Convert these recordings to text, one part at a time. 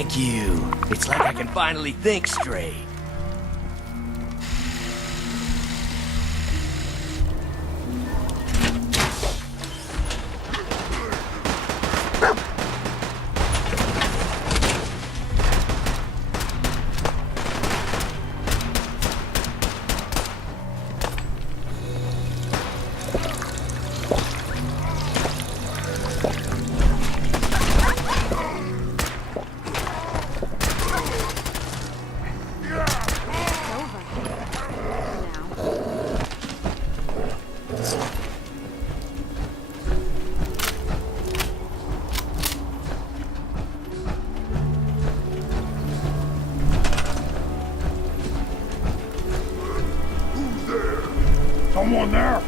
Thank you. It's like I can finally think straight. Someone there!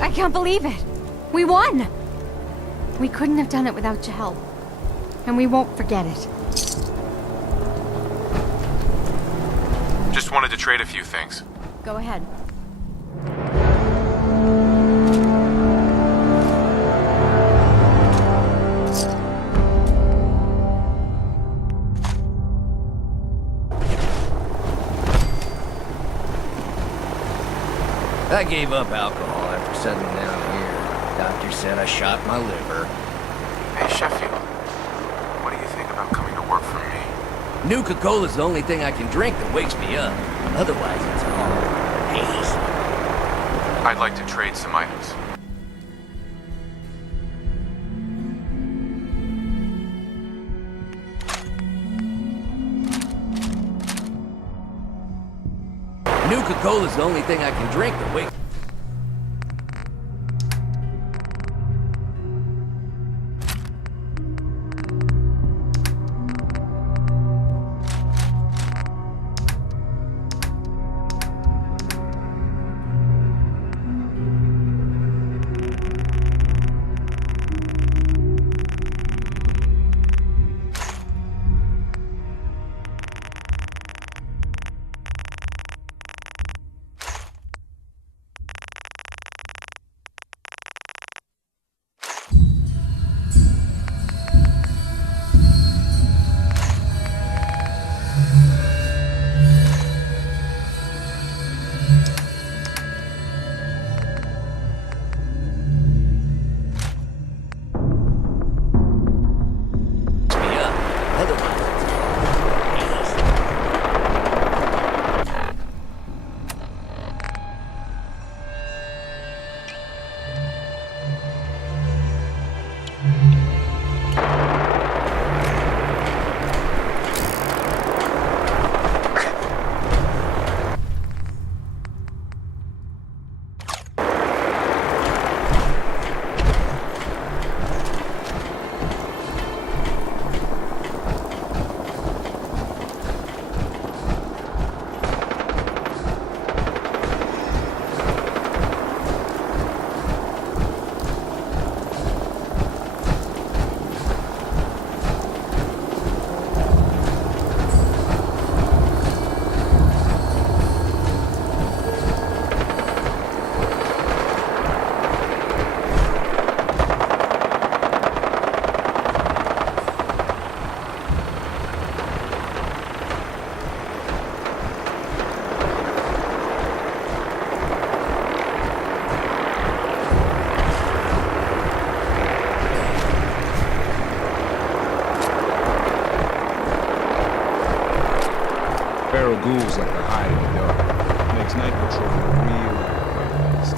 I can't believe it! We won! We couldn't have done it without your help. And we won't forget it. Just wanted to trade a few things. Go ahead. I gave up alcohol after settling down here. Doctor said I shot my liver. Hey, Sheffield. What do you think about coming to work for me? Nuka-Cola's the only thing I can drink that wakes me up. Otherwise, it's all haze. I'd like to trade some items. Nuka-Cola's the only thing I can drink that wakes... ghouls like to hide in the dark. Makes night patrol real quite fast.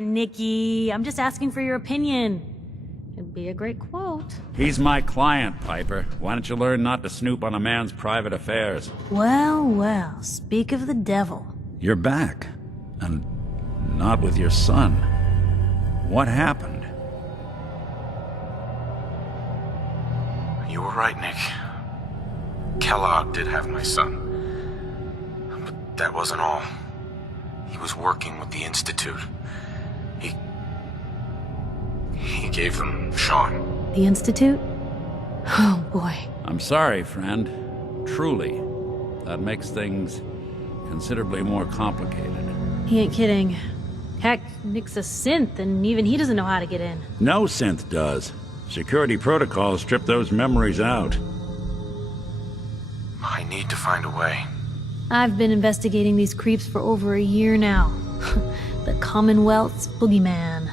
Nikki, I'm just asking for your opinion. It'd be a great quote. He's my client, Piper. Why don't you learn not to snoop on a man's private affairs? Well, well, speak of the devil. You're back. And not with your son. What happened? You were right, Nick. Kellogg did have my son. But that wasn't all. He was working with the Institute. He gave them Sean. The Institute? Oh, boy. I'm sorry, friend. Truly. That makes things considerably more complicated. He ain't kidding. Heck, Nick's a synth, and even he doesn't know how to get in. No synth does. Security protocols strip those memories out. I need to find a way. I've been investigating these creeps for over a year now. The Commonwealth's boogeyman.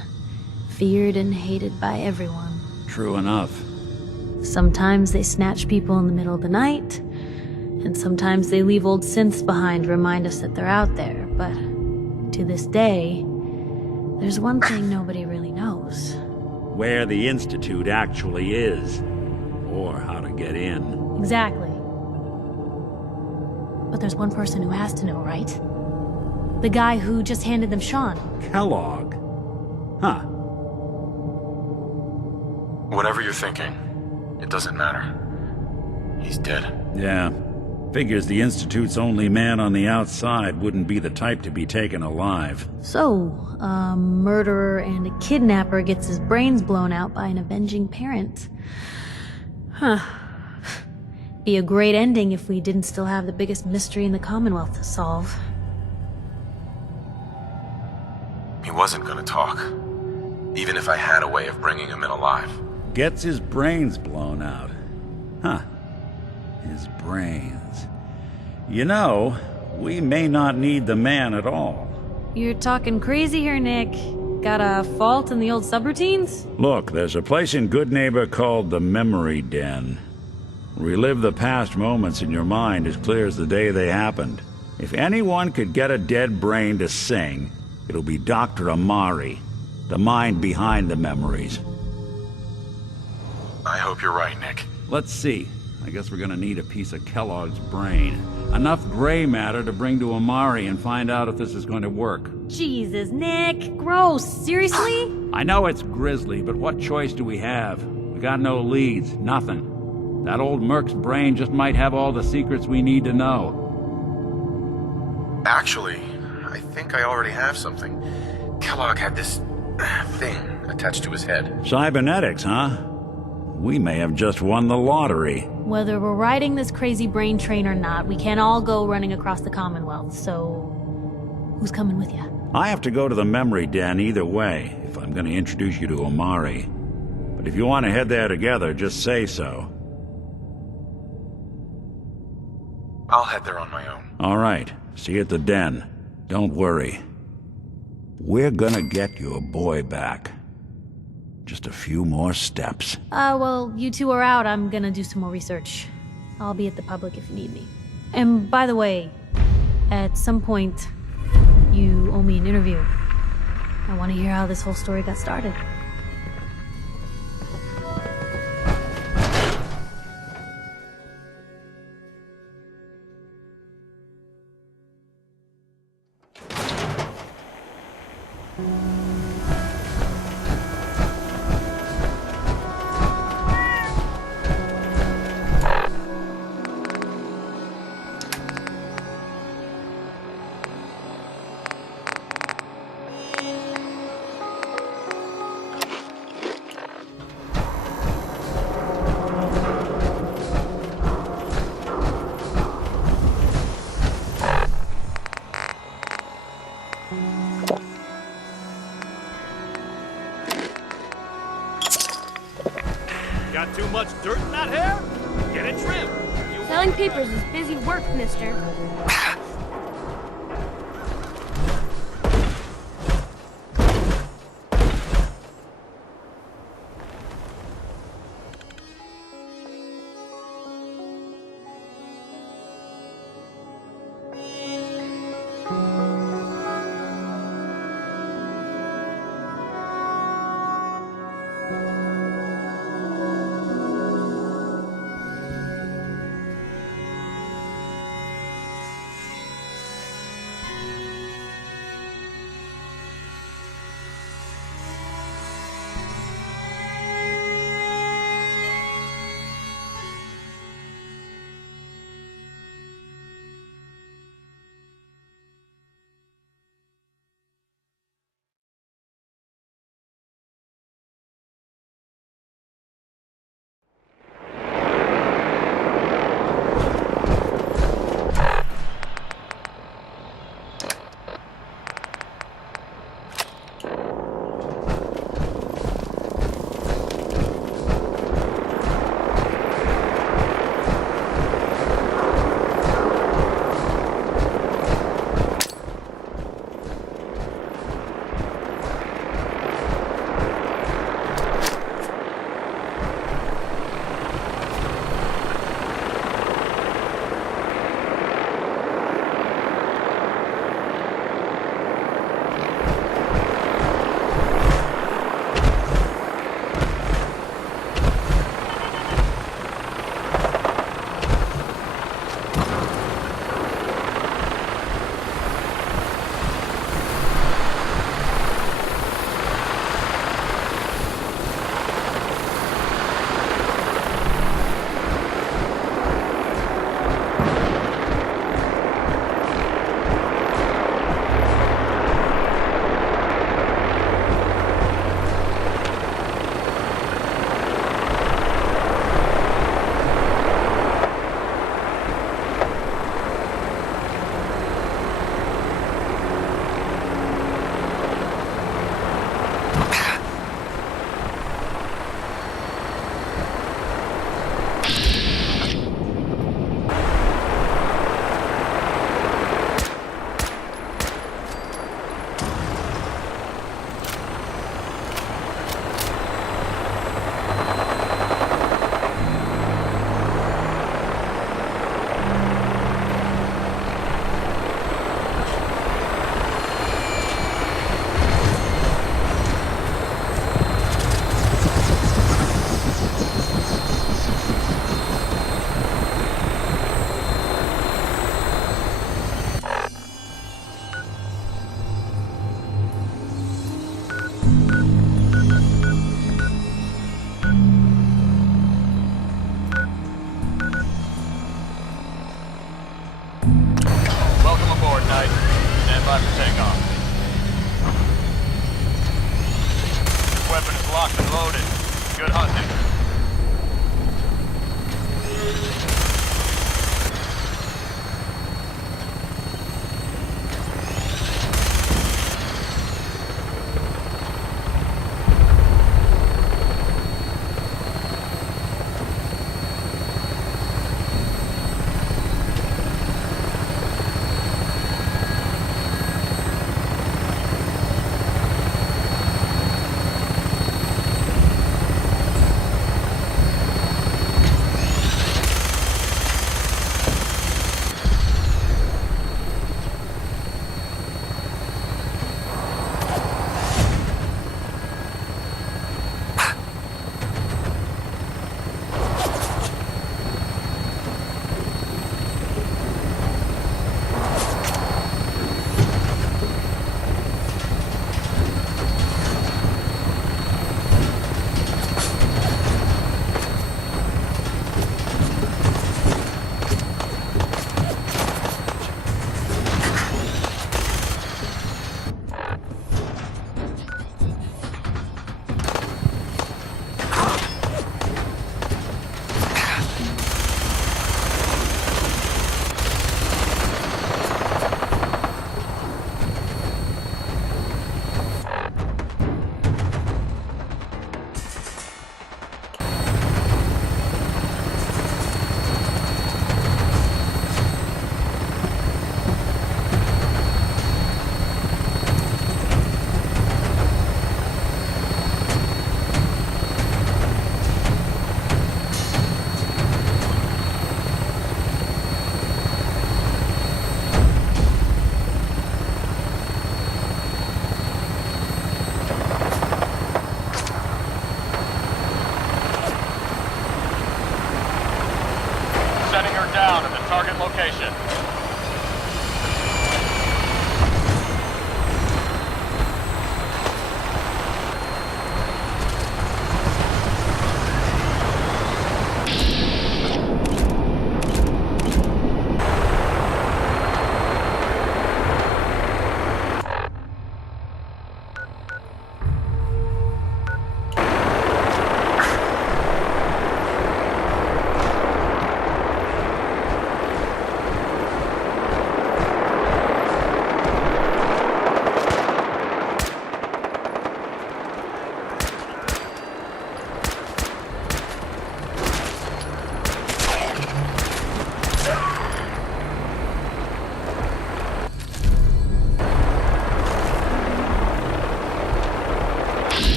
Feared and hated by everyone. True enough. Sometimes they snatch people in the middle of the night, and sometimes they leave old synths behind to remind us that they're out there, but to this day, there's one thing nobody really knows. Where the Institute actually is. Or how to get in. Exactly. But there's one person who has to know, right? The guy who just handed them Sean. Kellogg. Huh. Whatever you're thinking, it doesn't matter. He's dead. Yeah. Figures the Institute's only man on the outside wouldn't be the type to be taken alive. So, a murderer and a kidnapper gets his brains blown out by an avenging parent. Huh. Be a great ending if we didn't still have the biggest mystery in the Commonwealth to solve. He wasn't gonna talk. Even if I had a way of bringing him in alive. Gets his brains blown out. Huh. His brains. You know, we may not need the man at all. You're talking crazy here, Nick. Got a fault in the old subroutines? Look, there's a place in Goodneighbor called the Memory Den. Relive the past moments in your mind as clear as the day they happened. If anyone could get a dead brain to sing, it'll be Dr. Amari, the mind behind the memories. I hope you're right, Nick. Let's see. I guess we're gonna need a piece of Kellogg's brain. Enough gray matter to bring to Amari and find out if this is going to work. Jesus, Nick. Gross. Seriously? I know it's grisly, but what choice do we have? We got no leads, nothing. That old Merc's brain just might have all the secrets we need to know. Actually, I think I already have something. Kellogg had this thing attached to his head. Cybernetics, huh? We may have just won the lottery. Whether we're riding this crazy brain train or not, we can't all go running across the Commonwealth, so... who's coming with you? I have to go to the Memory Den either way, if I'm going to introduce you to Amari. But if you want to head there together, just say so. I'll head there on my own. All right. See you at the Den. Don't worry. We're gonna get your boy back. Just a few more steps. Well, you two are out. I'm gonna do some more research. I'll be at the public if you need me. And by the way, at some point, you owe me an interview. I want to hear how this whole story got started. Got too much dirt in that hair? Get it trimmed. Selling papers is busy work, mister.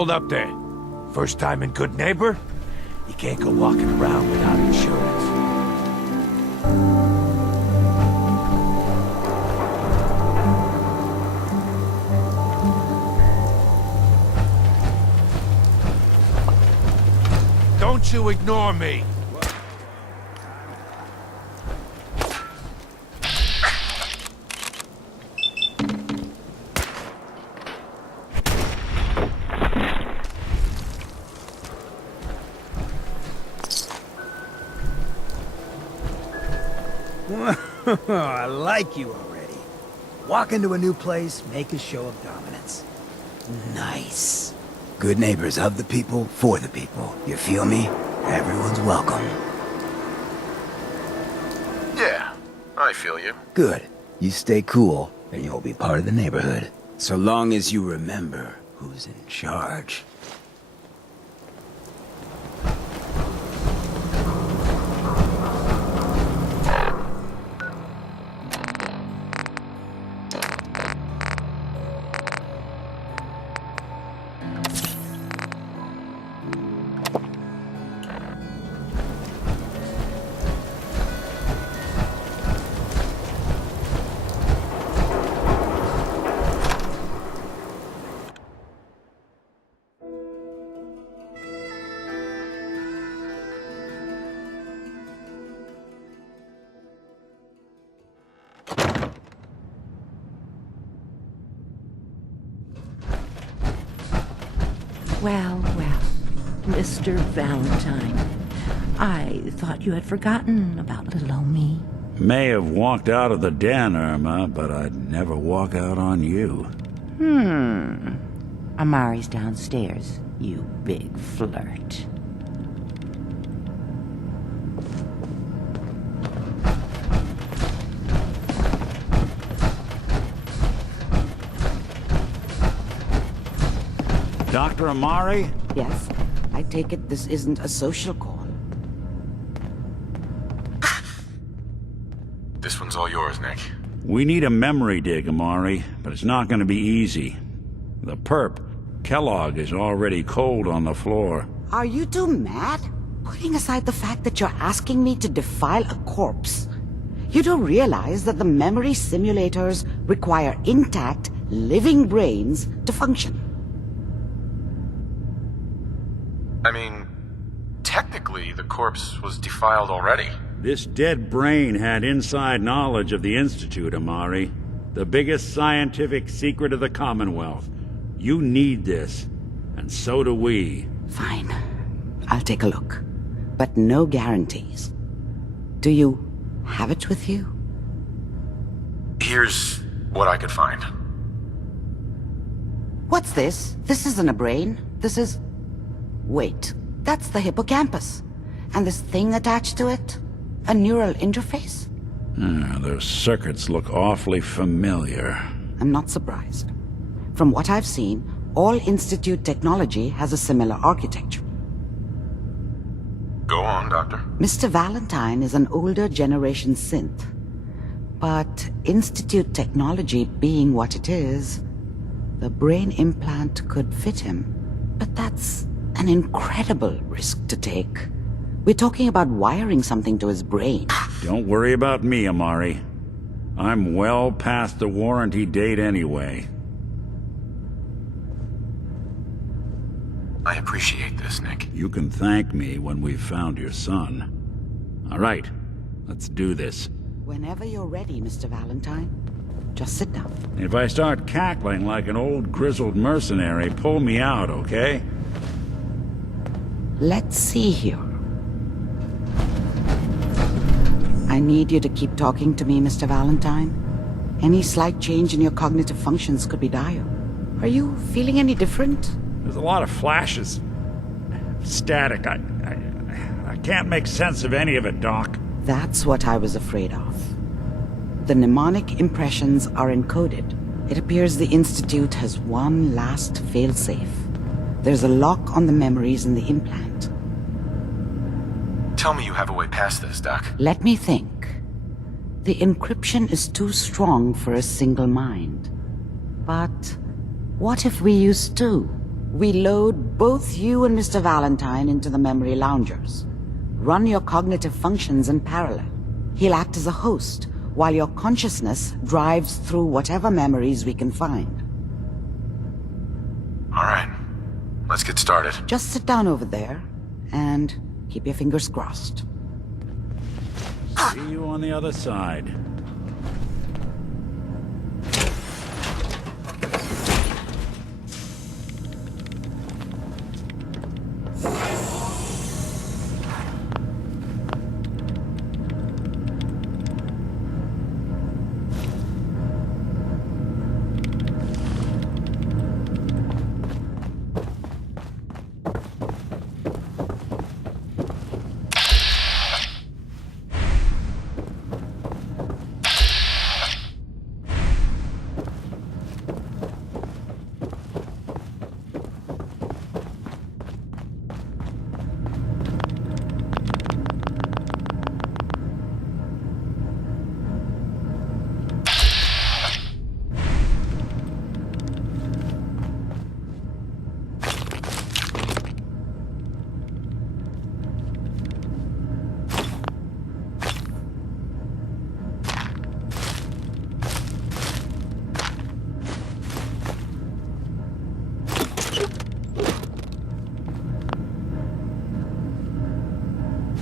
Hold up there. First time in Good Neighbor? You can't go walking around without insurance. Don't you ignore me. I like you already. Walk into a new place, make a show of dominance. Nice. Good neighbors of the people, for the people. You feel me? Everyone's welcome. Yeah, I feel you. Good. You stay cool, and you'll be part of the neighborhood. So long as you remember who's in charge. Well, well, Mr. Valentine. I thought you had forgotten about little old me. May have walked out of the den, Irma, but I'd never walk out on you. Amari's downstairs, you big flirt. Dr. Amari? Yes, I take it this isn't a social call. This one's all yours, Nick. We need a memory dig, Amari, but it's not going to be easy. The perp, Kellogg, is already cold on the floor. Are you two mad? Putting aside the fact that you're asking me to defile a corpse, you do realize that the memory simulators require intact, living brains to function. I mean, technically, the corpse was defiled already. This dead brain had inside knowledge of the Institute, Amari. The biggest scientific secret of the Commonwealth. You need this, and so do we. Fine. I'll take a look. But no guarantees. Do you have it with you? Here's what I could find. What's this? This isn't a brain. This is... Wait, that's the hippocampus. And this thing attached to it? A neural interface? Those circuits look awfully familiar. I'm not surprised. From what I've seen, all Institute technology has a similar architecture. Go on, Doctor. Mr. Valentine is an older generation synth. But Institute technology being what it is, the brain implant could fit him. But that's an incredible risk to take. We're talking about wiring something to his brain. Don't worry about me, Amari. I'm well past the warranty date anyway. I appreciate this, Nick. You can thank me when we've found your son. All right, let's do this. Whenever you're ready, Mr. Valentine. Just sit down. If I start cackling like an old grizzled mercenary, pull me out, okay? Let's see here. I need you to keep talking to me, Mr. Valentine. Any slight change in your cognitive functions could be dire. Are you feeling any different? There's a lot of flashes. Static. I can't make sense of any of it, Doc. That's what I was afraid of. The mnemonic impressions are encoded. It appears the Institute has one last failsafe. There's a lock on the memories in the implant. Tell me you have a way past this, Doc. Let me think. The encryption is too strong for a single mind. But what if we use two? We load both you and Mr. Valentine into the memory loungers. Run your cognitive functions in parallel. He'll act as a host, while your consciousness drives through whatever memories we can find. All right, let's get started. Just sit down over there, and keep your fingers crossed. See you on the other side.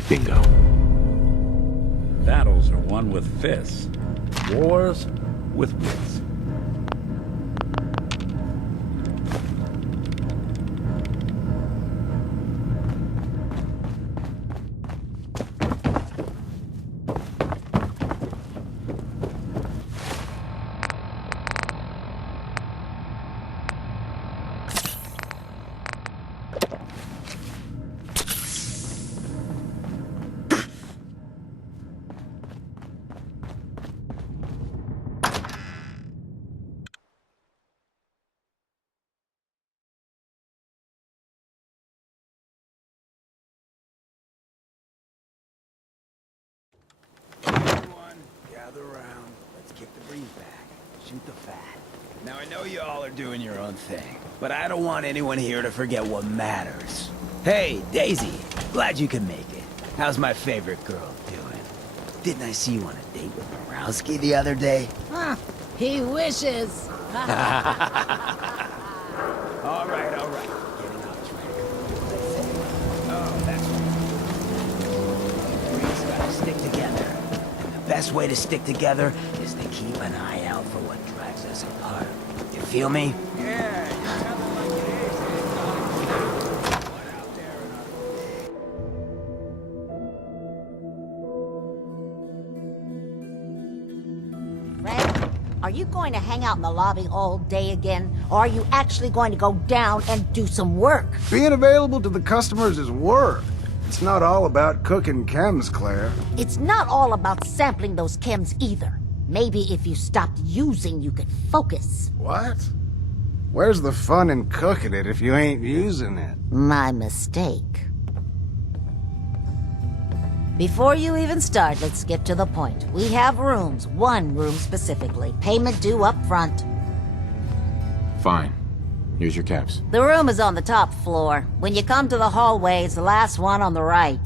Bingo. Battles are won with fists. Wars with wits. Everyone, gather around. Let's kick the breeze back. Shoot the fat. Now, I know you all are doing your own thing, but I don't want anyone here to forget what matters. Hey, Daisy, glad you could make it. How's my favorite girl doing? Didn't I see you on a date with Borowski the other day? He wishes. All right, all right. Getting off track. Let's see. Oh, that's right. Three's gotta stick together. And the best way to stick together is to keep an eye out for what drives us apart. You feel me? Yeah, you tell them like it is. What out there in Fred, are you going to hang out in the lobby all day again? Or are you actually going to go down and do some work? Being available to the customers is work. It's not all about cooking chems, Claire. It's not all about sampling those chems either. Maybe if you stopped using, you could focus. What? Where's the fun in cooking it if you ain't using it? My mistake. Before you even start, let's get to the point. We have rooms, one room specifically. Payment due up front. Fine. Here's your caps. The room is on the top floor. When you come to the hallway, it's the last one on the right.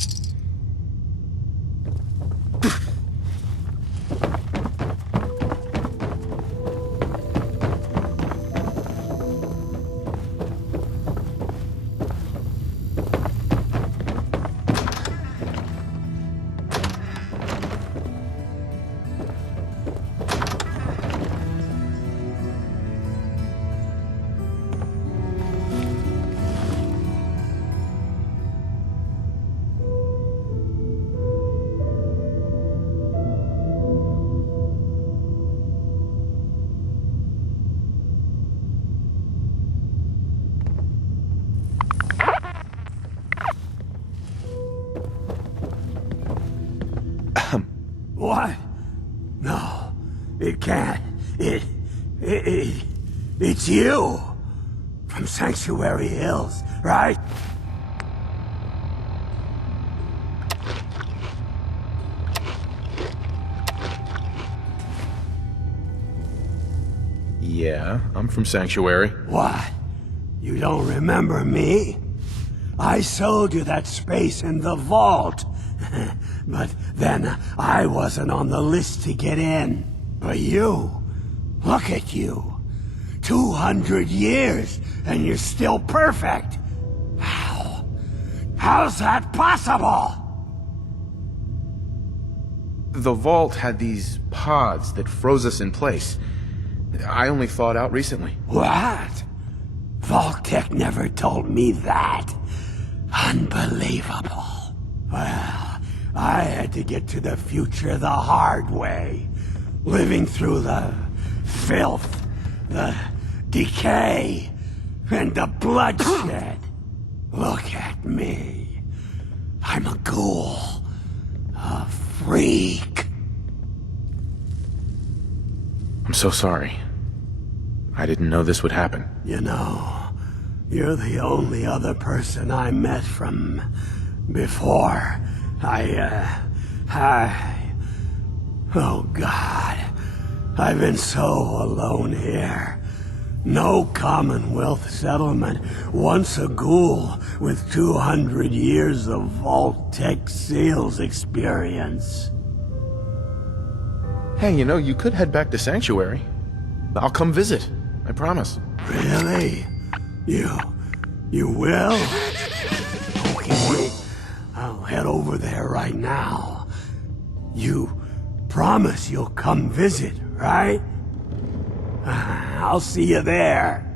What? No, it can't. It's you. From Sanctuary Hills, right? Yeah, I'm from Sanctuary. What? You don't remember me? I sold you that space in the vault. But then I wasn't on the list to get in. But you, look at you. 200 years and you're still perfect. How? How's that possible? The vault had these pods that froze us in place. I only thawed out recently. What? Vault-Tec never told me that. Unbelievable. Well, I had to get to the future the hard way. Living through the filth, the decay, and the bloodshed. Look at me. I'm a ghoul. A freak. I'm so sorry. I didn't know this would happen. You know, you're the only other person I met from before. Oh God. I've been so alone here. No Commonwealth settlement, once a ghoul with 200 years of Vault-Tec sales experience. Hey, you know, you could head back to Sanctuary. I'll come visit. I promise. Really? You will? Okay, I'll head over there right now. You promise you'll come visit, right? I'll see you there.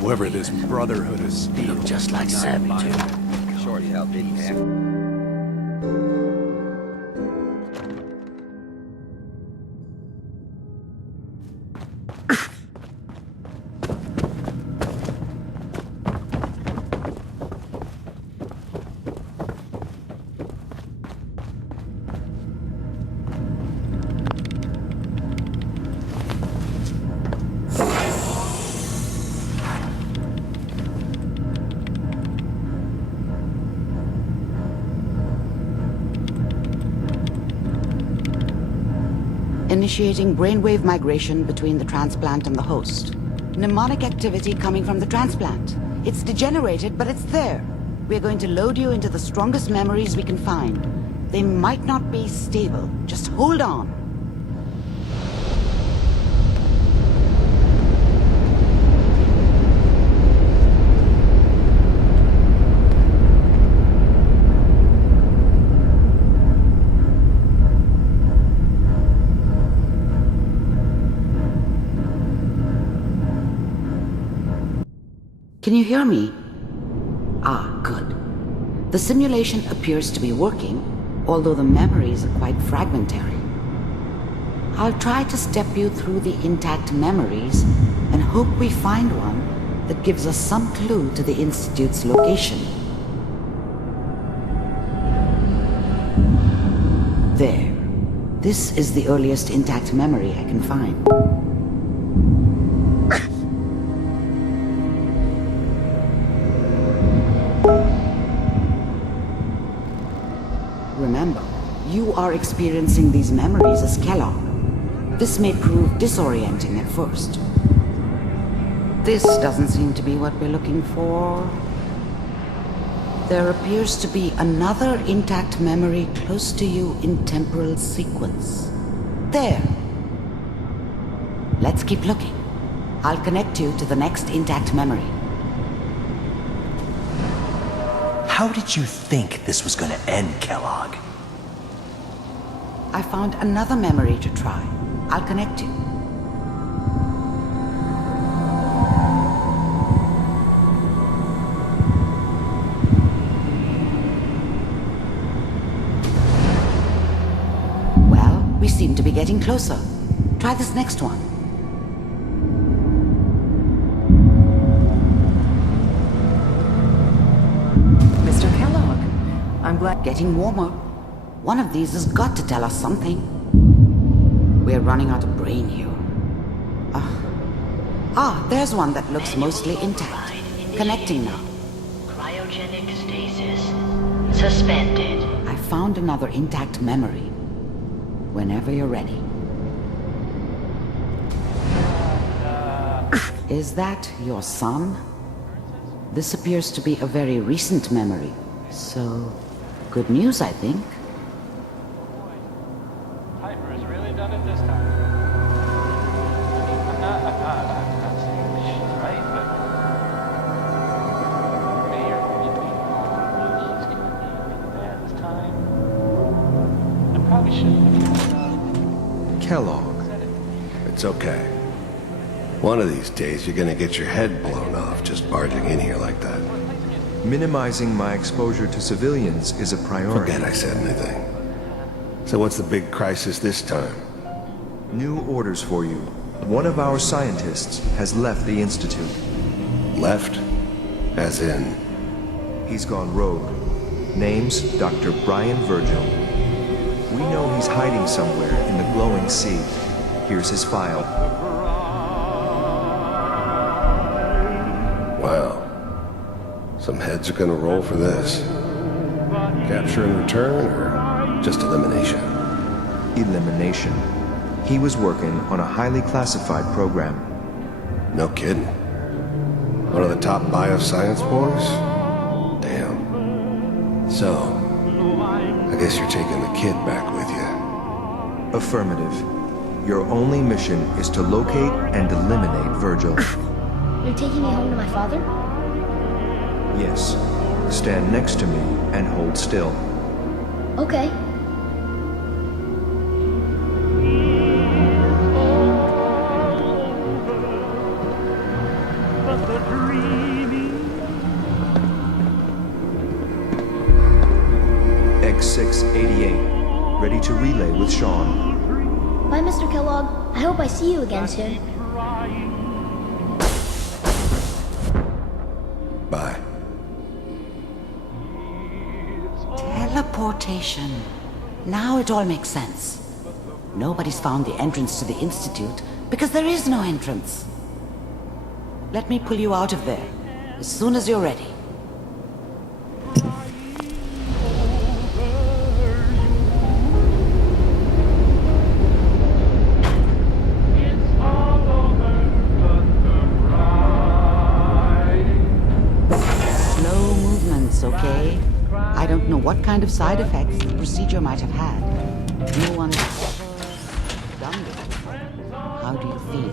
Whoever this Brotherhood of Steel look just like Sammy, too. Shorty how big he is. Initiating brainwave migration between the transplant and the host. Mnemonic activity coming from the transplant. It's degenerated, but it's there. We're going to load you into the strongest memories we can find. They might not be stable. Just hold on. Can you hear me? Ah, good. The simulation appears to be working, although the memories are quite fragmentary. I'll try to step you through the intact memories and hope we find one that gives us some clue to the Institute's location. There. This is the earliest intact memory I can find. Remember, you are experiencing these memories as Kellogg. This may prove disorienting at first. This doesn't seem to be what we're looking for. There appears to be another intact memory close to you in temporal sequence. There. Let's keep looking. I'll connect you to the next intact memory. How did you think this was gonna end, Kellogg? I found another memory to try. I'll connect you. Well, we seem to be getting closer. Try this next one. I'm glad. Getting warmer. One of these has got to tell us something. We're running out of brain here. There's one that looks mostly intact. Connecting now. Cryogenic stasis. Suspended. I found another intact memory. Whenever you're ready. Is that your son? This appears to be a very recent memory. So, good news, I think. Piper has really done it this time. I'm not saying she's right, but Mayor, she's gonna be bad this time. I probably shouldn't. Kellogg. It's okay. One of these days, you're gonna get your head blown off just barging in here like that. Minimizing my exposure to civilians is a priority. Forget I said anything. So what's the big crisis this time? New orders for you. One of our scientists has left the Institute. Left? As in? He's gone rogue. Name's Dr. Brian Virgil. We know he's hiding somewhere in the glowing sea. Here's his file. Wow. Some heads are gonna roll for this. Capture and return, or just elimination? Elimination. He was working on a highly classified program. No kidding. One of the top bioscience boys? Damn. So, I guess you're taking the kid back with you. Affirmative. Your only mission is to locate and eliminate Virgil. You're taking me home to my father? Yes. Stand next to me and hold still. Okay. X688. Ready to relay with Sean. Bye, Mr. Kellogg. I hope I see you again soon. Bye. Teleportation. Now it all makes sense. Nobody's found the entrance to the Institute because there is no entrance. Let me pull you out of there as soon as you're ready. Slow movements, okay? I don't know what kind of side effects the procedure might have had. No one's ever done it. How do you feel?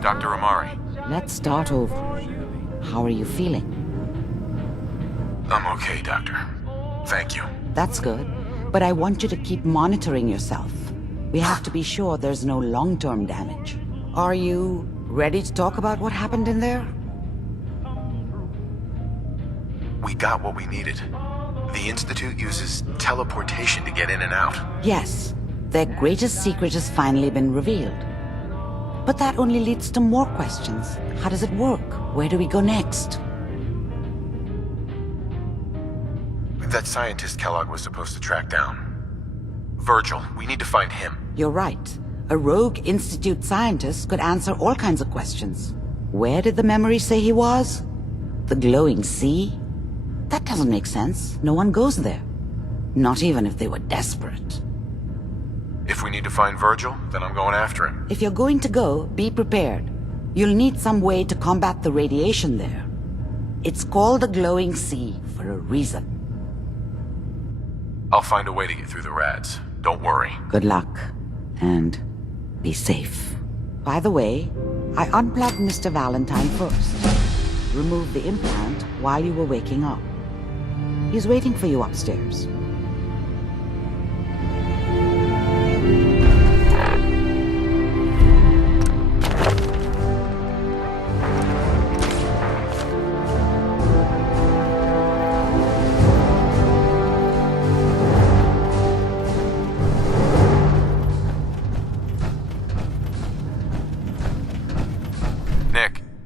Dr. Amari. Let's start over. How are you feeling? I'm okay, Doctor. Thank you. That's good, but I want you to keep monitoring yourself. We have to be sure there's no long-term damage. Are you ready to talk about what happened in there? We got what we needed. The Institute uses teleportation to get in and out. Yes, their greatest secret has finally been revealed. But that only leads to more questions. How does it work? Where do we go next? That scientist Kellogg was supposed to track down. Virgil, we need to find him. You're right. A rogue Institute scientist could answer all kinds of questions. Where did the memory say he was? The glowing sea? That doesn't make sense. No one goes there. Not even if they were desperate. If we need to find Virgil, then I'm going after him. If you're going to go, be prepared. You'll need some way to combat the radiation there. It's called the glowing sea for a reason. I'll find a way to get through the rads. Don't worry. Good luck. And be safe. By the way, I unplugged Mr. Valentine first. Removed the implant while you were waking up. He's waiting for you upstairs.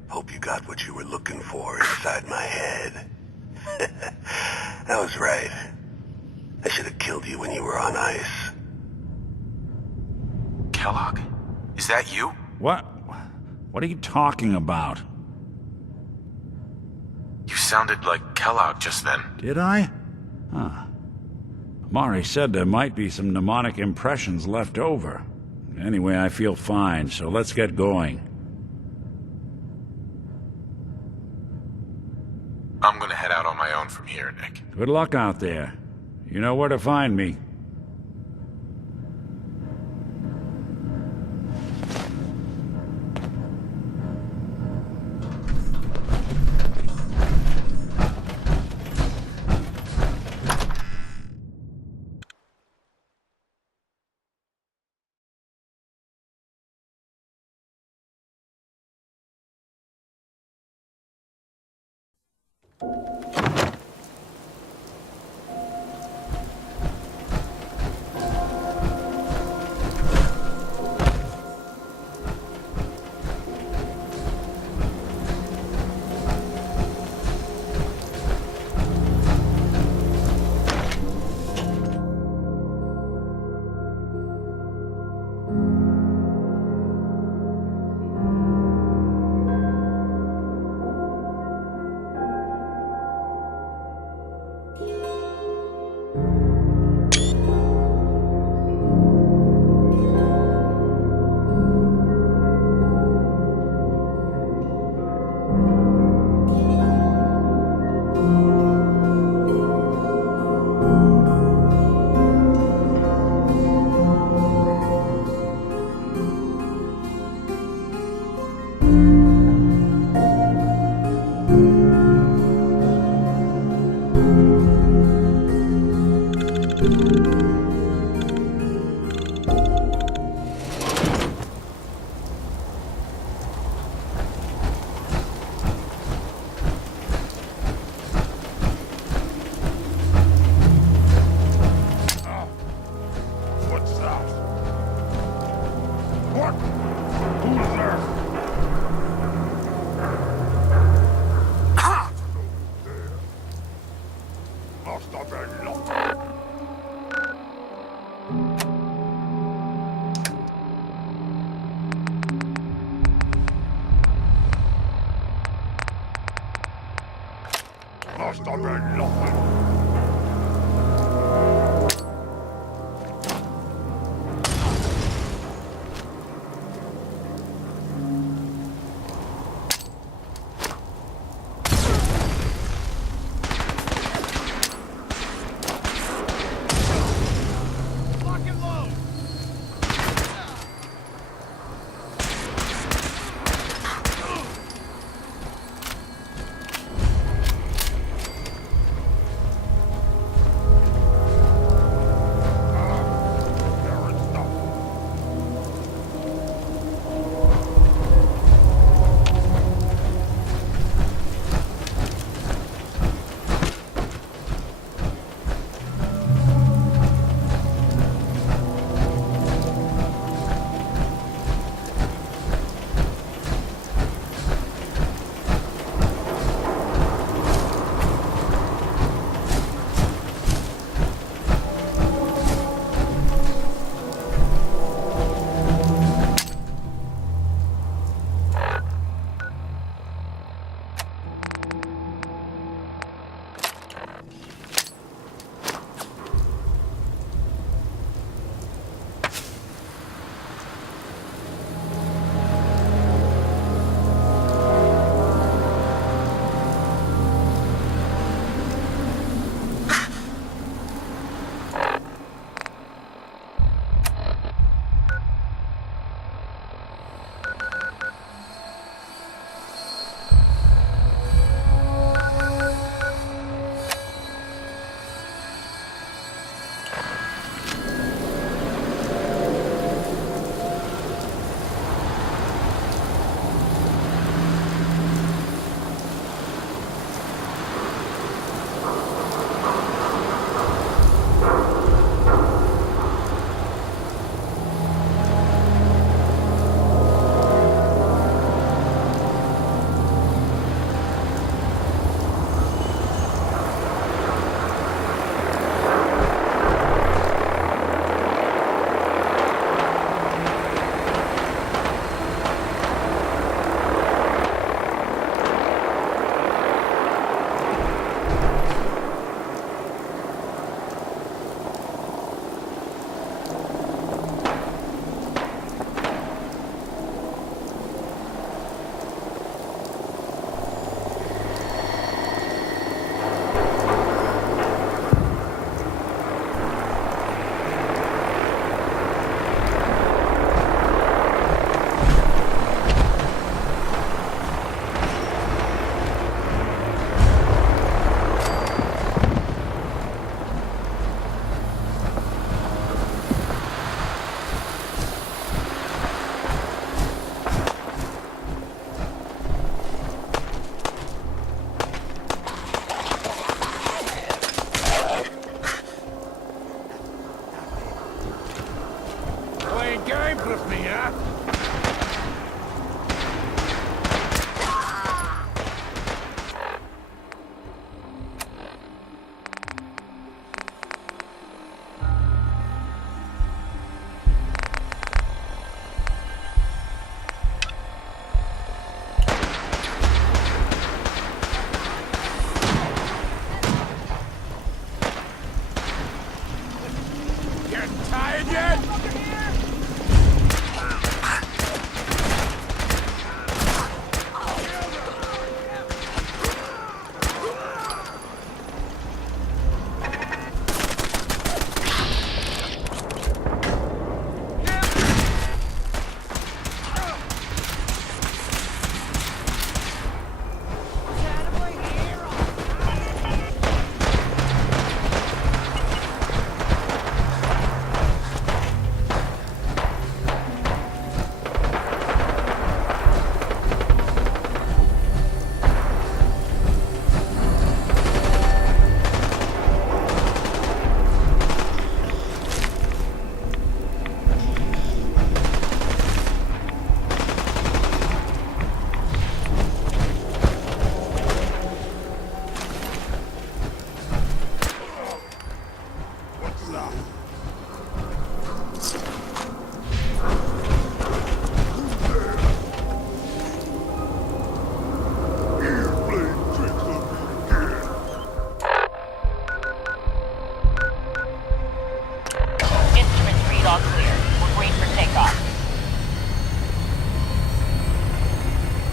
Hope you got got what you were looking for inside my head. I was right. I should have killed you when you were on ice. Kellogg? Is that you? What? What are you talking about? You sounded like Kellogg just then. Did I? Huh. Mari said there might be some mnemonic impressions left over. Anyway, I feel fine, so let's get going. I'm gonna head out on my own from here, Nick. Good luck out there. You know where to find me.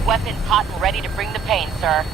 Weapons hot and ready to bring the pain, sir.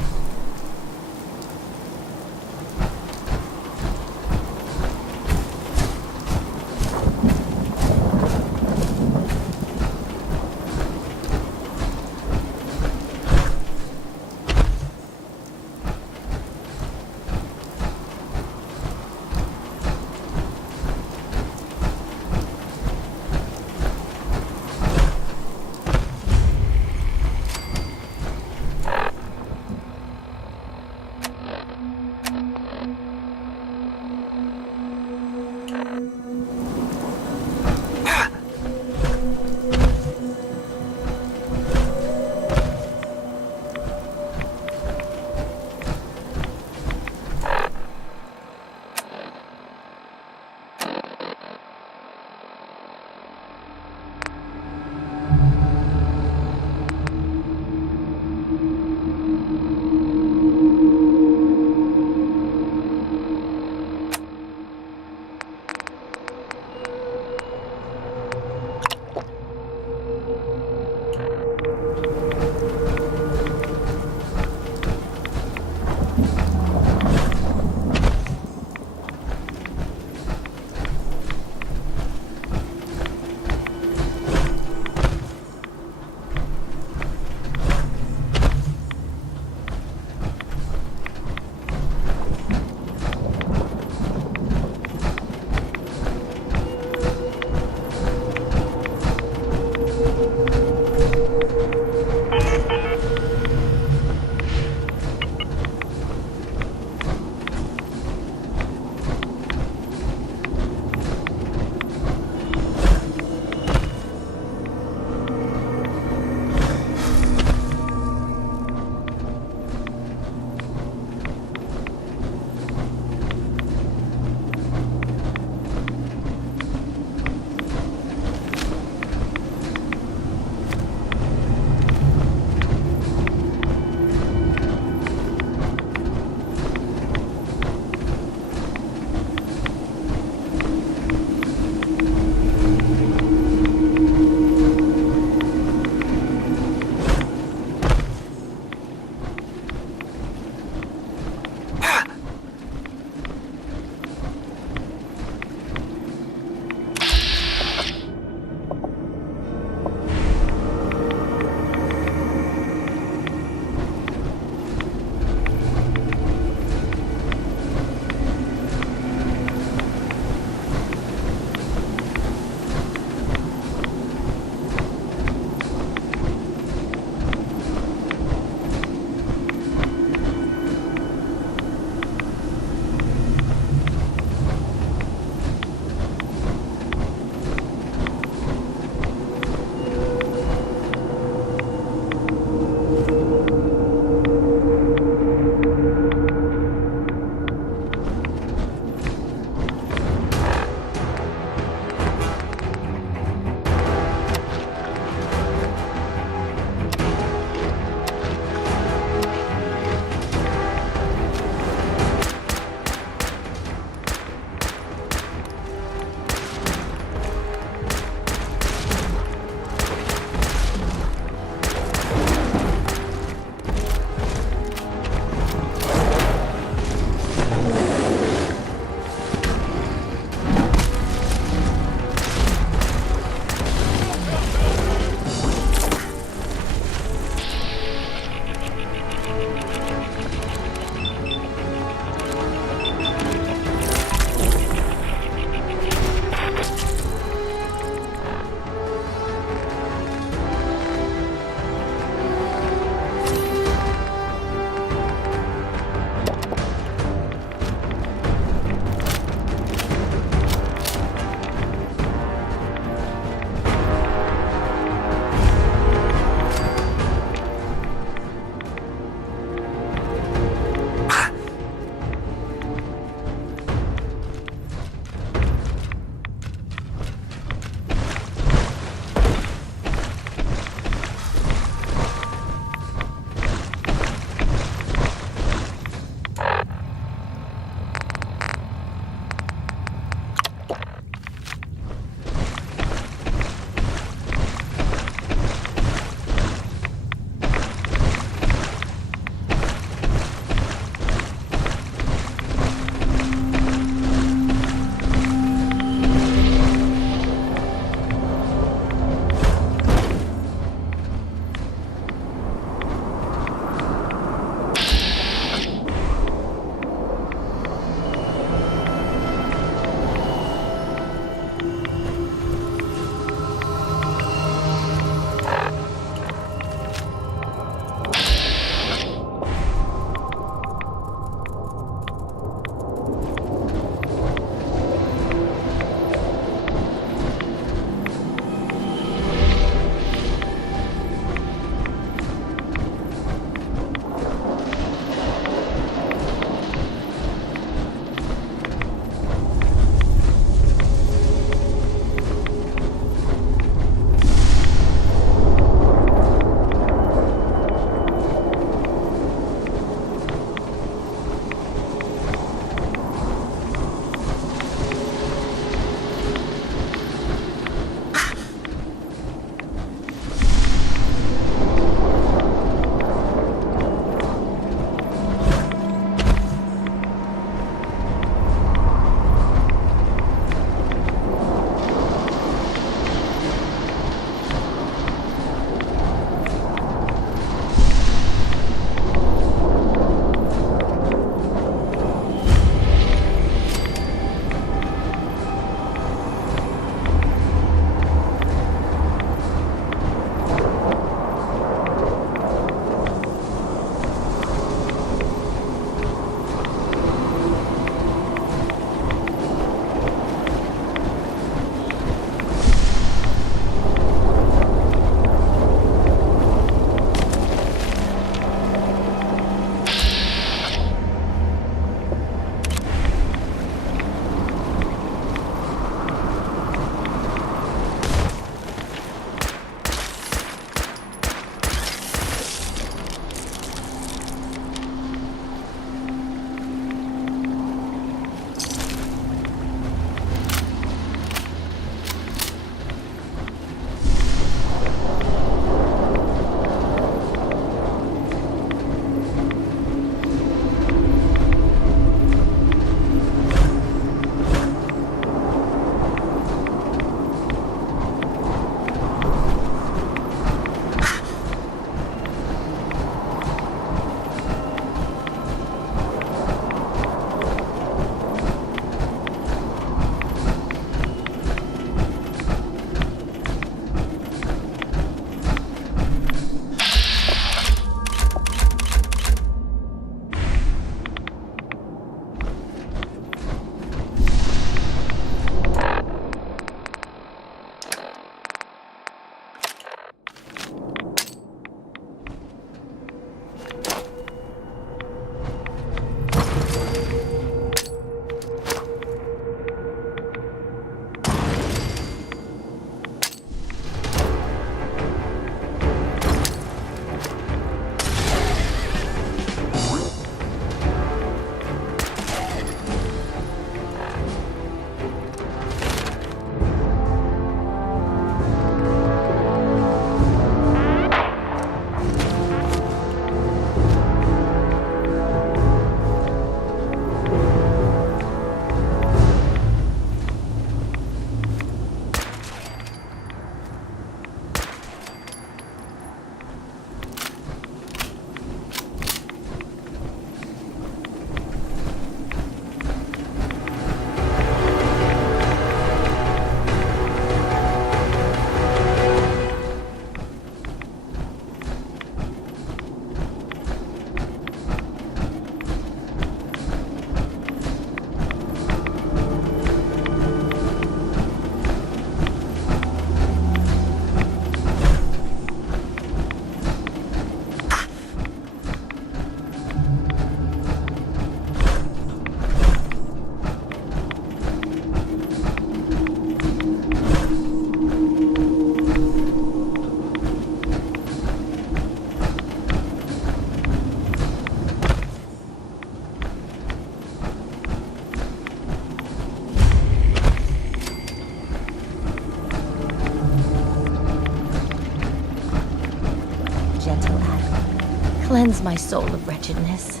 Cleanse my soul of wretchedness.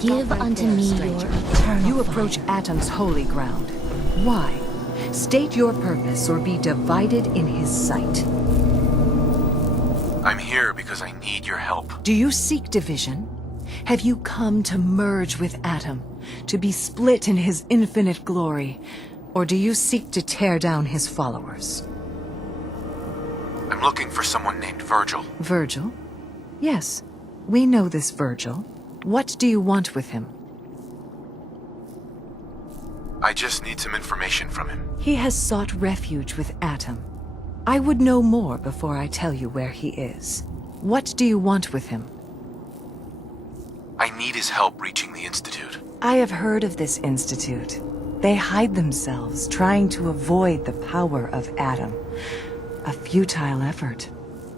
Give unto me your eternal You approach Atom's holy ground. Why? State your purpose or be divided in his sight. I'm here because I need your help. Do you seek division? Have you come to merge with Atom, to be split in his infinite glory? Or do you seek to tear down his followers? I'm looking for someone named Virgil. Virgil? Yes, we know this Virgil. What do you want with him? I just need some information from him. He has sought refuge with Atom. I would know more before I tell you where he is. What do you want with him? I need his help reaching the Institute. I have heard of this institute. They hide themselves, trying to avoid the power of Atom. A futile effort.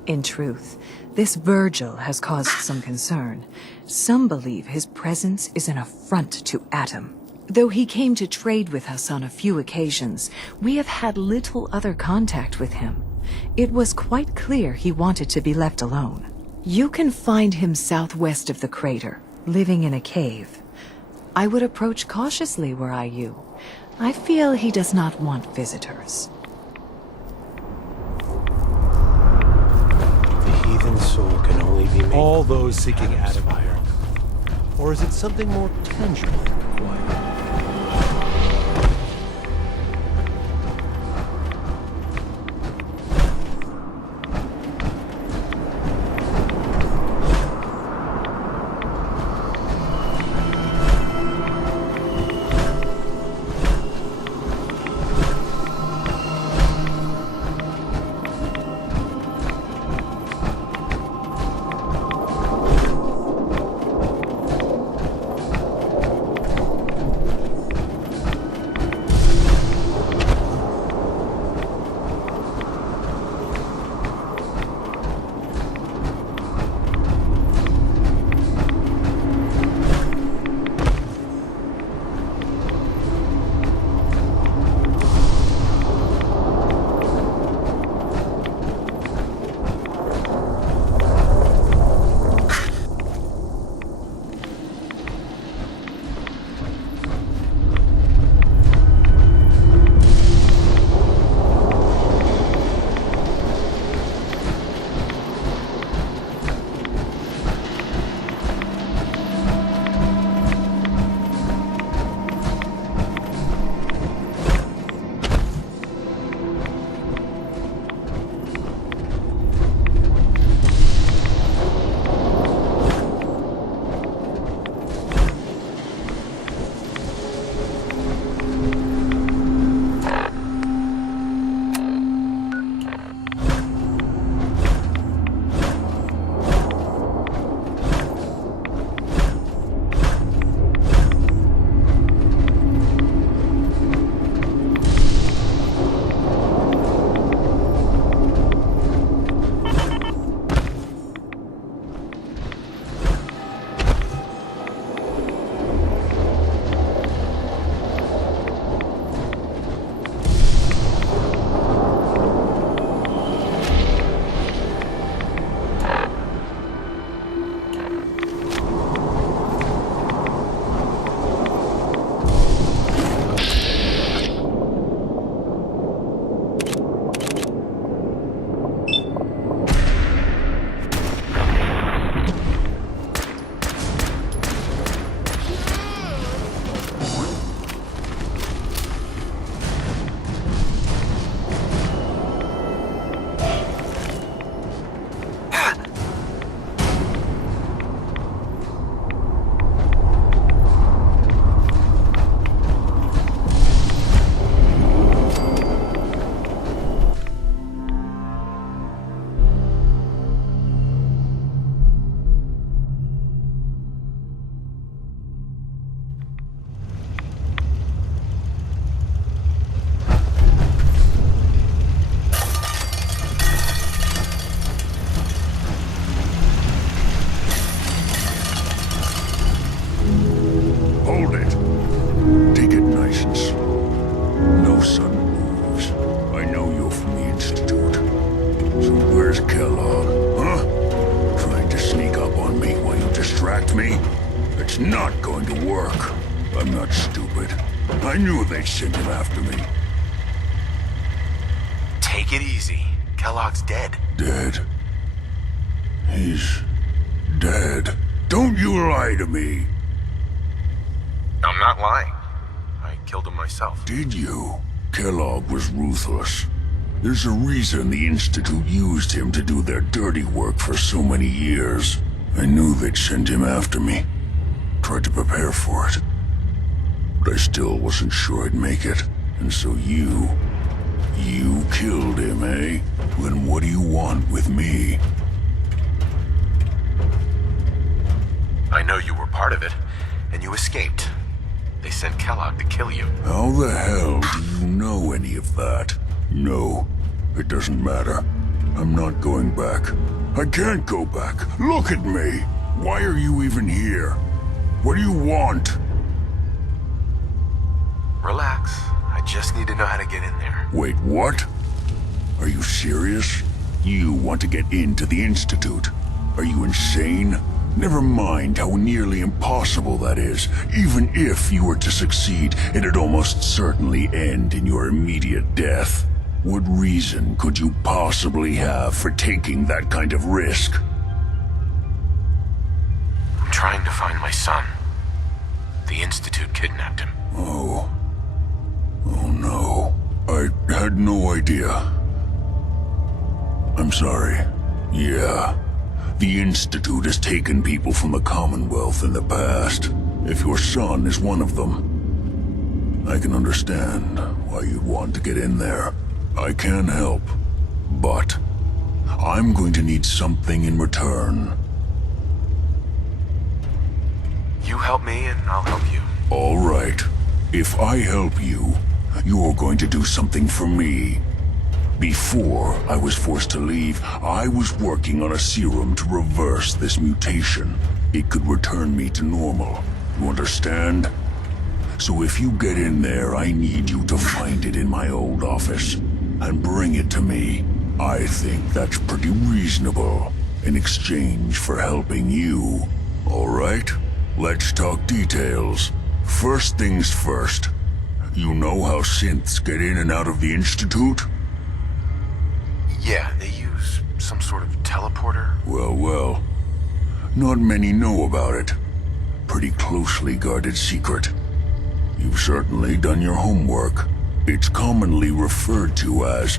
In truth, this Virgil has caused some concern. Some believe his presence is an affront to Atom. Though he came to trade with us on a few occasions, we have had little other contact with him. It was quite clear he wanted to be left alone. You can find him southwest of the crater, living in a cave. I would approach cautiously were I you. I feel he does not want visitors. The heathen soul can only be made. All those seeking Atom fire. Or is it something more tangible required? I knew they'd send him after me. Take it easy. Kellogg's dead. Dead? He's dead. Don't you lie to me. I'm not lying. I killed him myself. Did you? Kellogg was ruthless. There's a reason the Institute used him to do their dirty work for so many years. I knew they'd send him after me. Tried to prepare for it. But I still wasn't sure I'd make it. And so you killed him, eh? Then what do you want with me? I know you were part of it, and you escaped. They sent Kellogg to kill you. How the hell do you know any of that? No, it doesn't matter. I'm not going back. I can't go back. Look at me. Why are you even here? What do you want? Relax. I just need to know how to get in there. Wait, what? Are you serious? You want to get into the Institute? Are you insane? Never mind how nearly impossible that is. Even if you were to succeed, it'd almost certainly end in your immediate death. What reason could you possibly have for taking that kind of risk? I'm trying to find my son. The Institute kidnapped him. Oh no. I had no idea. I'm sorry. Yeah. The Institute has taken people from the Commonwealth in the past. If your son is one of them, I can understand why you'd want to get in there. I can help, but I'm going to need something in return. You help me and I'll help you. All right. If I help you, you're going to do something for me. Before I was forced to leave, I was working on a serum to reverse this mutation. It could return me to normal. You understand? So if you get in there, I need you to find it in my old office and bring it to me. I think that's pretty reasonable in exchange for helping you. All right? Let's talk details. First things first. You know how synths get in and out of the Institute? Yeah, they use some sort of teleporter. Well. Not many know about it. Pretty closely guarded secret. You've certainly done your homework. It's commonly referred to as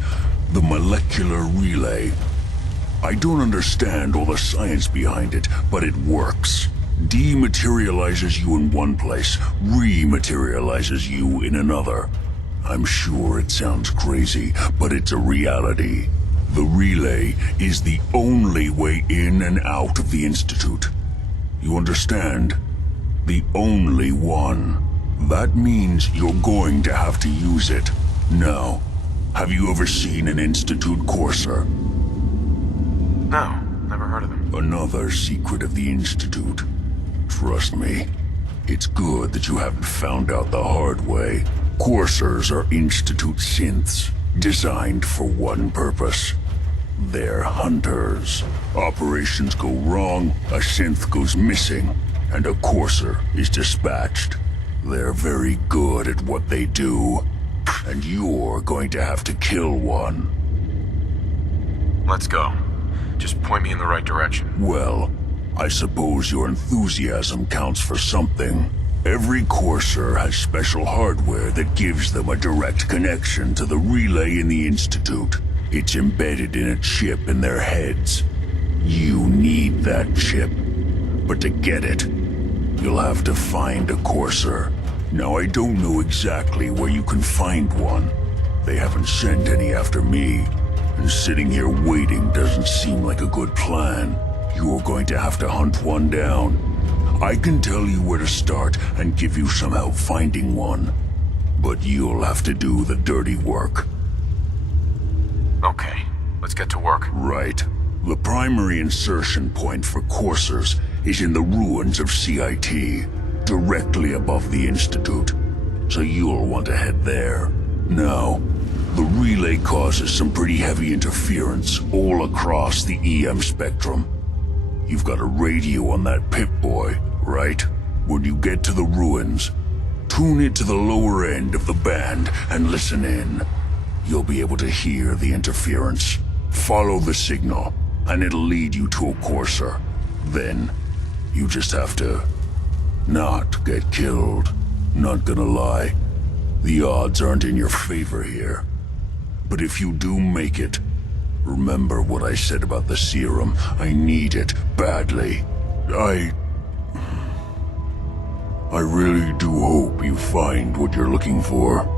the molecular relay. I don't understand all the science behind it, but it works. Dematerializes you in one place, rematerializes you in another. I'm sure it sounds crazy, but it's a reality. The relay is the only way in and out of the Institute. You understand? The only one. That means you're going to have to use it. Now, have you ever seen an Institute courser? No, never heard of them. Another secret of the Institute. Trust me, it's good that you haven't found out the hard way. Coursers are Institute synths, designed for one purpose. They're hunters. Operations go wrong, a synth goes missing, and a courser is dispatched. They're very good at what they do, and you're going to have to kill one. Let's go. Just point me in the right direction. Well, I suppose your enthusiasm counts for something. Every courser has special hardware that gives them a direct connection to the relay in the Institute. It's embedded in a chip in their heads. You need that chip. But to get it, you'll have to find a courser. Now, I don't know exactly where you can find one. They haven't sent any after me. And sitting here waiting doesn't seem like a good plan. You're going to have to hunt one down. I can tell you where to start and give you some help finding one. But you'll have to do the dirty work. Okay, let's get to work. Right. The primary insertion point for coursers is in the ruins of CIT, directly above the Institute. So you'll want to head there. Now, the relay causes some pretty heavy interference all across the EM spectrum. You've got a radio on that Pip-Boy, right? When you get to the ruins, Tune it to the lower end of the band and listen in. You'll be able to hear the interference. Follow the signal, and it'll lead you to a courser. Then, you just have to not get killed. Not gonna lie, the odds aren't in your favor here. But if you do make it, remember what I said about the serum. I need it badly. I really do hope you find what you're looking for.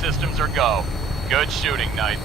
Systems are go. Good shooting, Knight.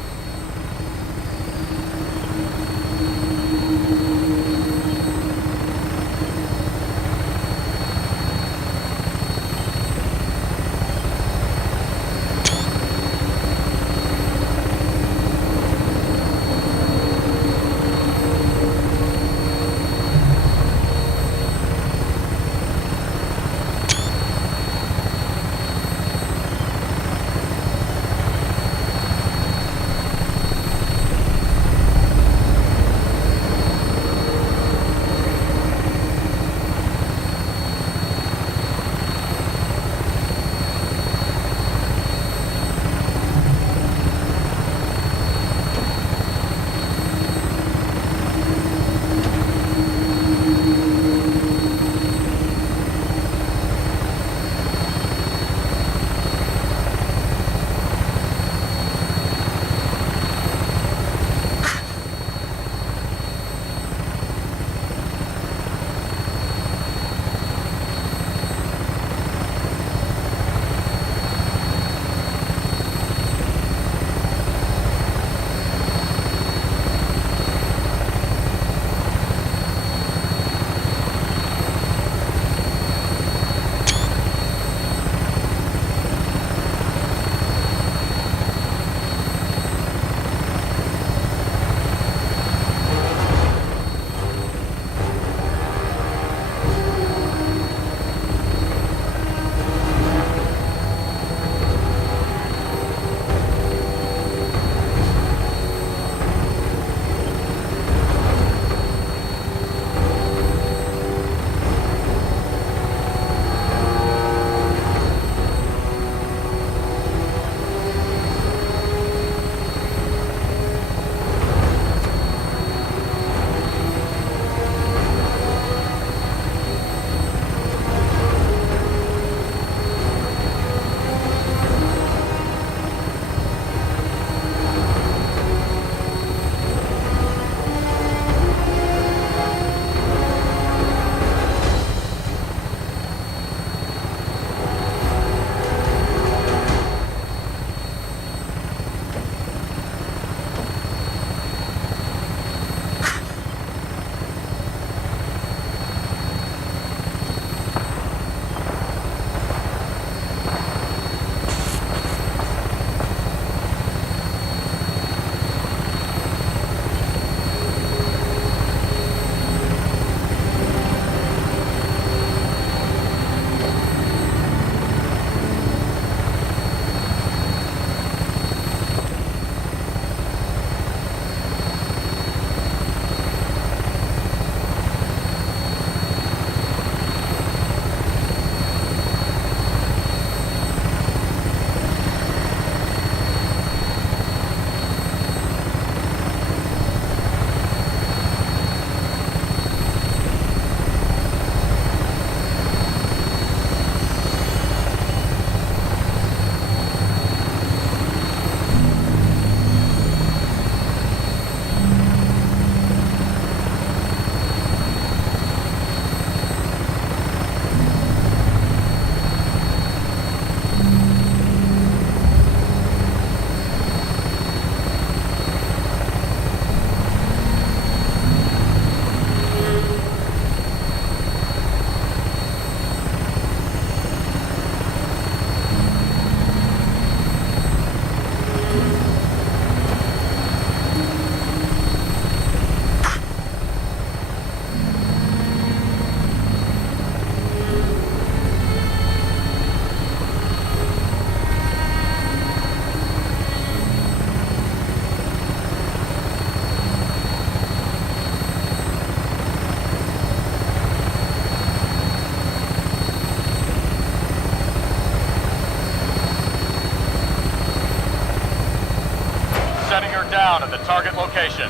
location.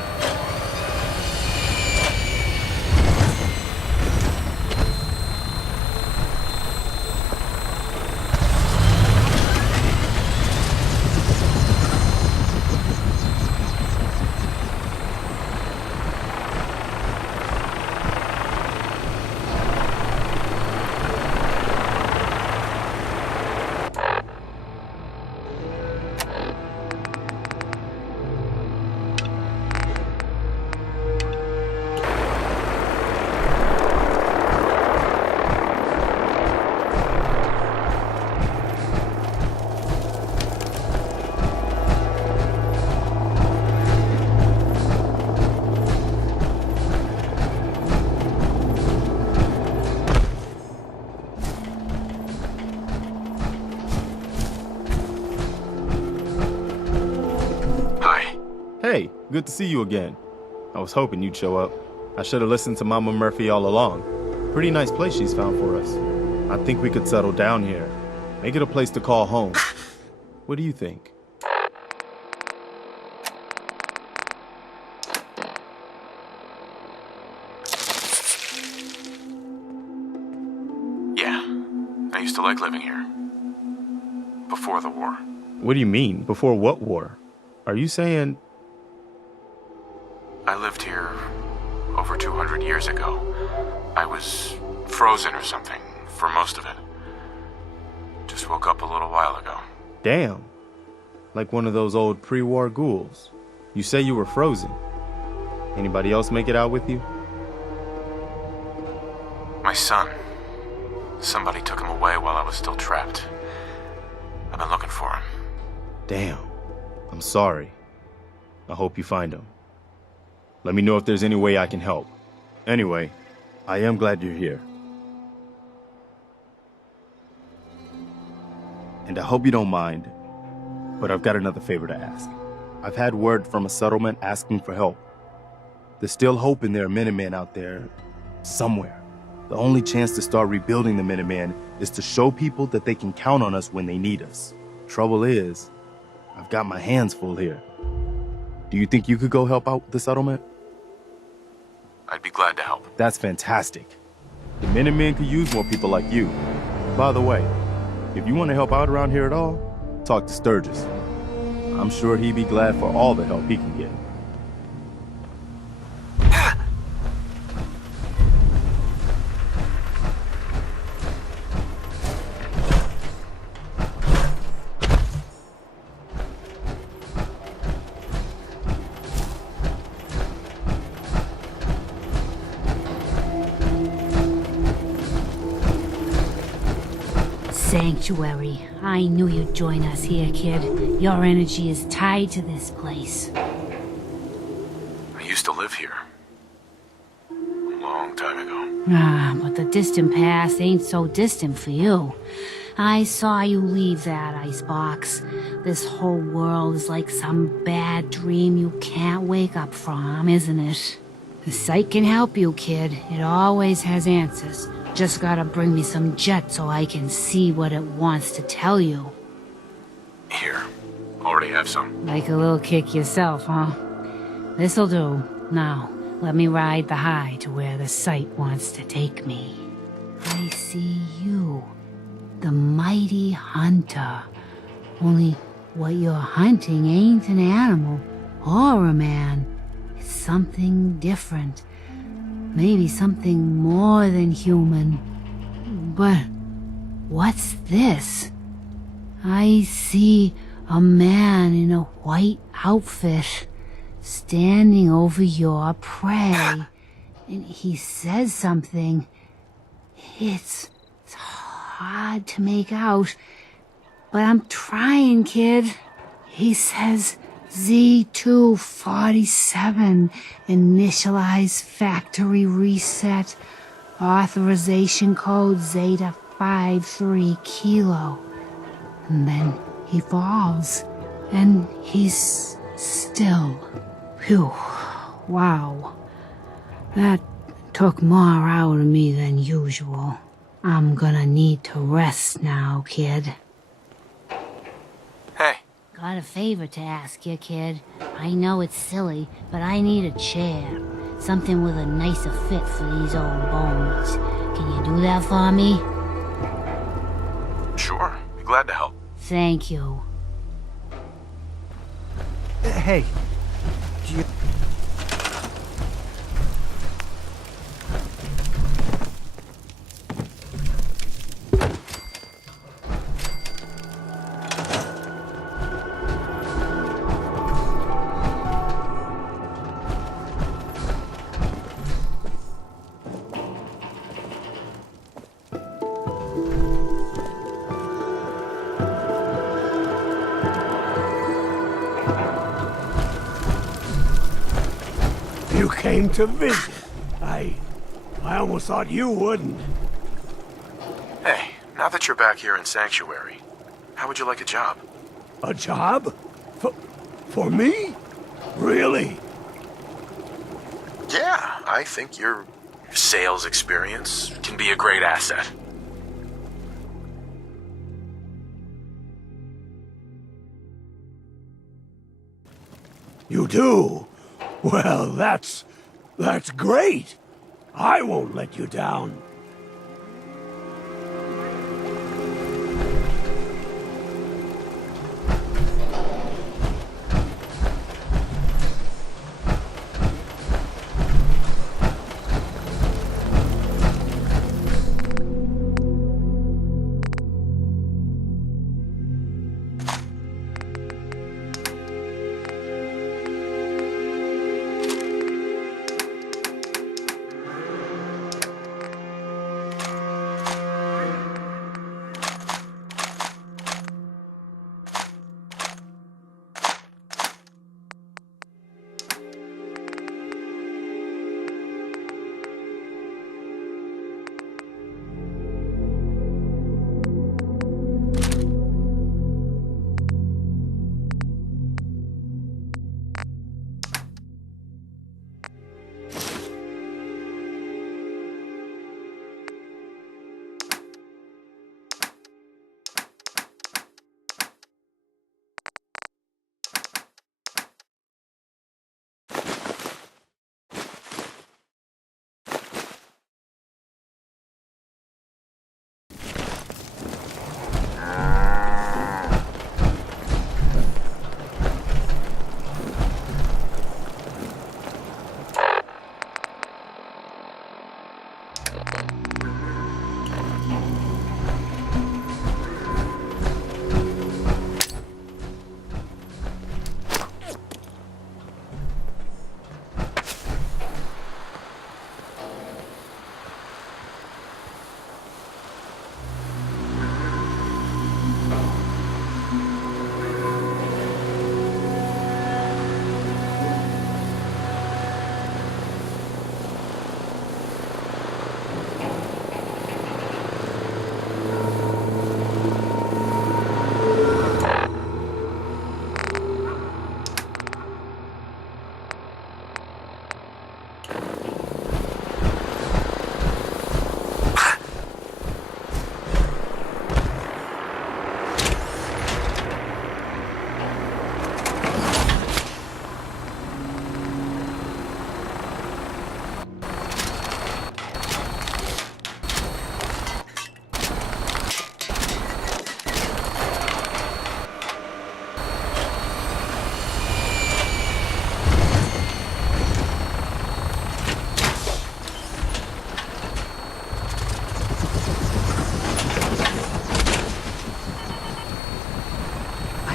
Hey, good to see you again. I was hoping you'd show up. I should have listened to Mama Murphy all along. Pretty nice place she's found for us. I think we could settle down here. Make it a place to call home. What do you think? Yeah, I used to like living here. Before the war. What do you mean? Before what war? Are you saying... I lived here over 200 years ago. I was frozen or something for most of it. Just woke up a little while ago. Damn. Like one of those old pre-war ghouls. You say you were frozen. Anybody else make it out with you? My son. Somebody took him away while I was still trapped. I've been looking for him. Damn. I'm sorry. I hope you find him. Let me know if there's any way I can help. Anyway, I am glad you're here. And I hope you don't mind, but I've got another favor to ask. I've had word from a settlement asking for help. They're still hoping there are Minutemen out there somewhere. The only chance to start rebuilding the Minutemen is to show people that they can count on us when they need us. Trouble is, I've got my hands full here. Do you think you could go help out the settlement? I'd be glad to help. That's fantastic. The Minutemen could use more people like you. By the way, if you want to help out around here at all, talk to Sturgis. I'm sure he'd be glad for all the help he can get. Sanctuary. I knew you'd join us here, kid. Your energy is tied to this place. I used to live here. A long time ago. Ah, but the distant past ain't so distant for you. I saw you leave that icebox. This whole world is like some bad dream you can't wake up from, isn't it? The site can help you, kid. It always has answers. Just gotta bring me some jet so I can see what it wants to tell you. Here. Already have some. Like a little kick yourself, huh? This'll do. Now, let me ride the high to where the site wants to take me. I see you. The mighty hunter. Only what you're hunting ain't an animal or a man. It's something different. Maybe something more than human. But what's this? I see a man in a white outfit standing over your prey. And he says something. It's hard to make out, but I'm trying, kid. He says Z247, initialize factory reset, authorization code Zeta 53 Kilo. And then he falls, and he's still. Phew, wow. That took more out of me than usual. I'm gonna need to rest now, kid. Hey. Got a favor to ask you, kid. I know it's silly, but I need a chair. Something with a nicer fit for these old bones. Can you do that for me? Sure, be glad to help. Thank you. Hey, do you... You came to visit. I almost thought you wouldn't. Hey, now that you're back here in Sanctuary, how would you like a job? A job? For me? Really? Yeah, I think your sales experience can be a great asset. You do? Well, that's great. I won't let you down.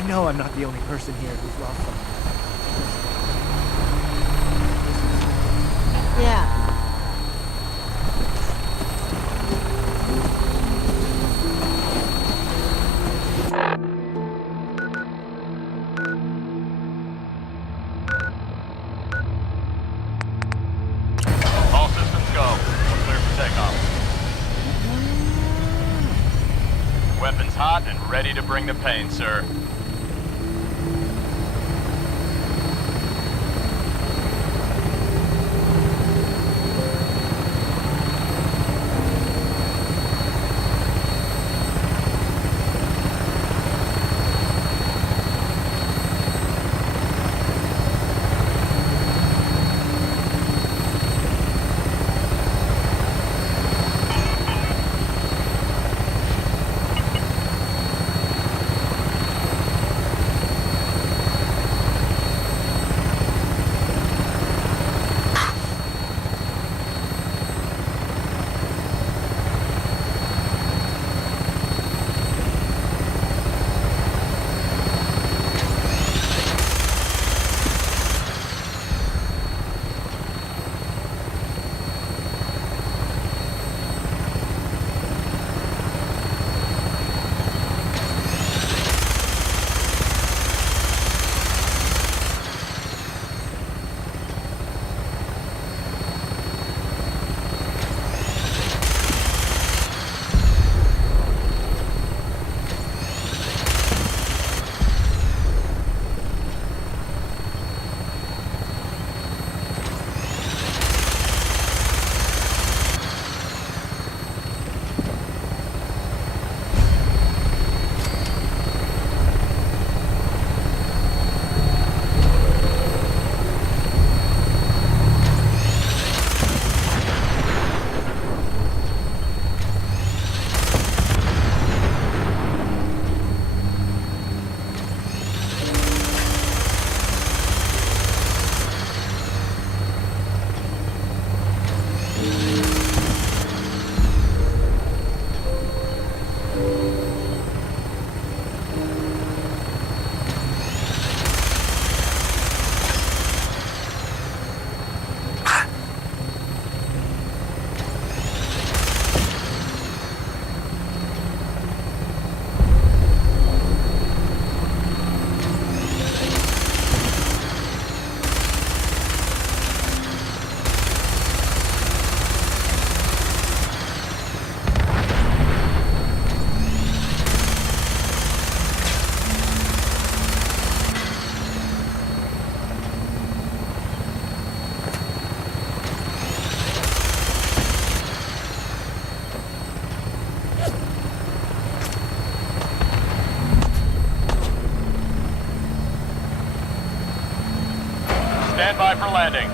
know I'm not the only person here who's lost something. Yeah. All systems go. We're clear for takeoff. Weapons hot and ready to bring the pain, sir. by for landing.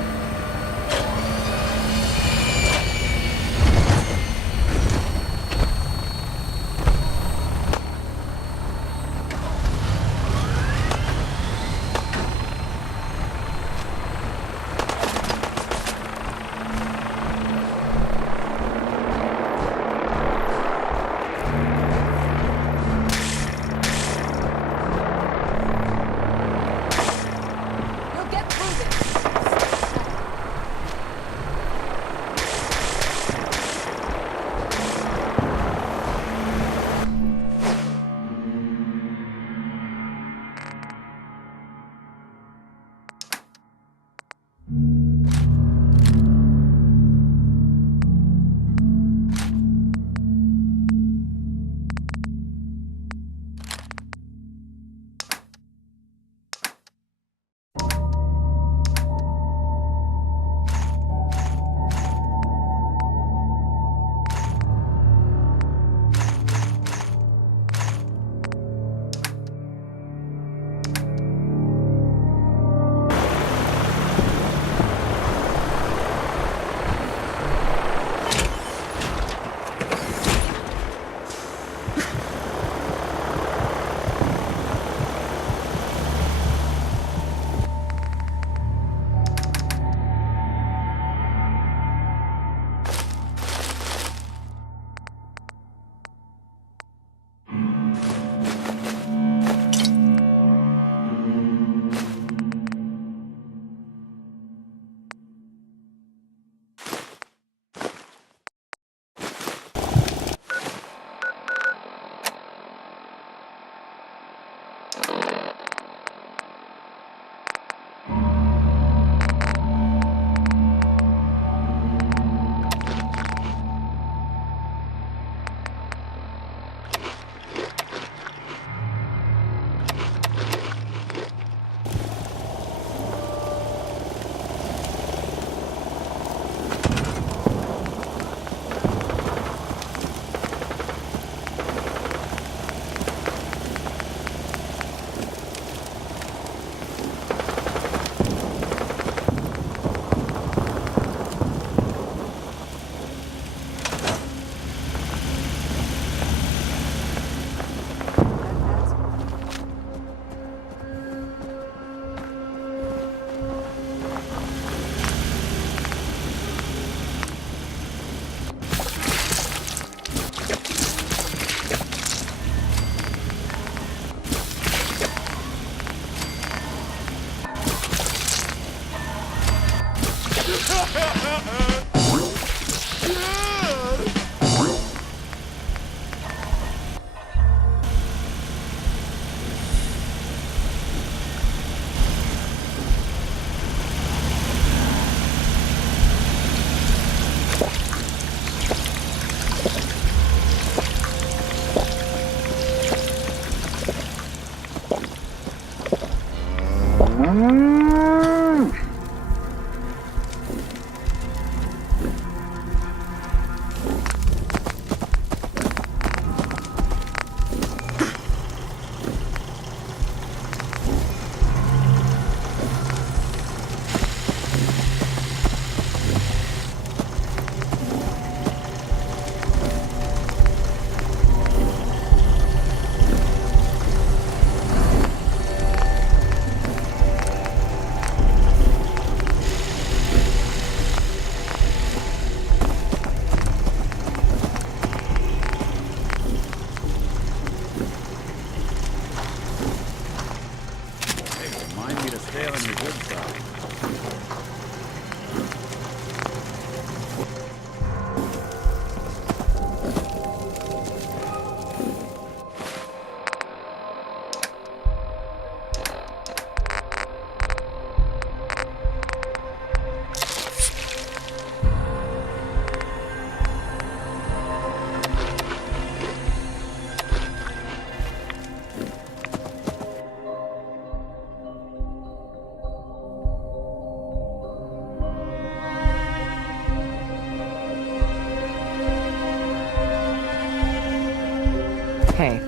Hey,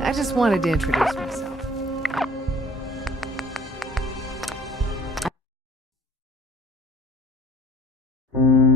I just wanted to introduce myself. you.